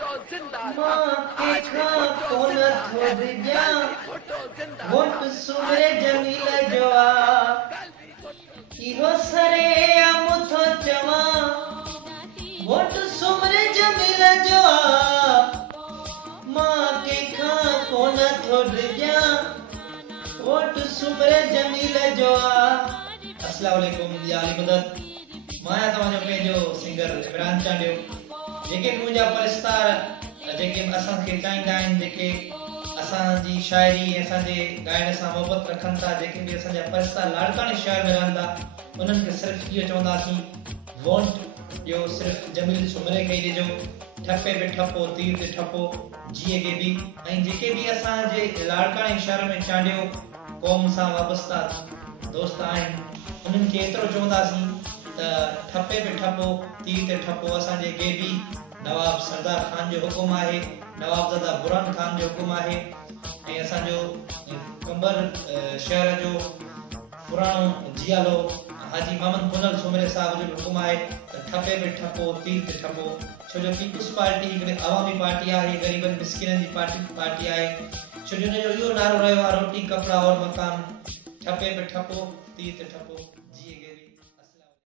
मां के खां कोन थोड़ जा वोट सुमरे जमील जो आ इहो सरे आम थो चवा वोट सुमरे जमील जो आ मां के खां कोन थोड़ जा वोट सुमरे जमील जो आ। अस्सलाम वालेकुम याली मदद माया तव्हांजो पंहिंजो सिंगर इमरान चांडियो जेके मुंहिंजा परस्तार जेके असांखे चाहींदा आहिनि जेके असांजी शाइरी असांजे ॻाइण सां मोहबत रखनि था जेके बि असांजा परस्तार लाड़काणे शहर में रहंदा उन्हनि खे सिर्फ़ु इहो चवंदासीं वोट जो सिर्फ़ु जमील सुमरे खे ॾिजो ठपे पे ठपो तीर ते ठपो जीअं के बि ऐं जेके बि असांजे लाड़काणे शहर में चांडियो क़ौम सां वाबस्ता दोस्त आहिनि उन्हनि खे एतिरो चवंदासीं त ठपे पे ठपो तीर ते ठपो असांजे गेबी नवाब सरदार खान जो हुकुम आहे नवाबज़ादा बुरहान खान जो हुकुम आहे ऐं असांजो कंबर शहर जो पुराणो जियालो हाजी मोहम्मद पुनल सुमरे साहब जो हुकुम आहे त ठपे पे ठपो तीर ते ठपो छो जो पीपुल्स पार्टी हिकिड़ी अवामी पार्टी आहे ग़रीबनि मिस्किननि जी पार्टी आहे छो जो हुनजो इहो नारो रहियो आहे रोटी कपिड़ा और मकान ठपे पे ठपो तीर ते ठपो।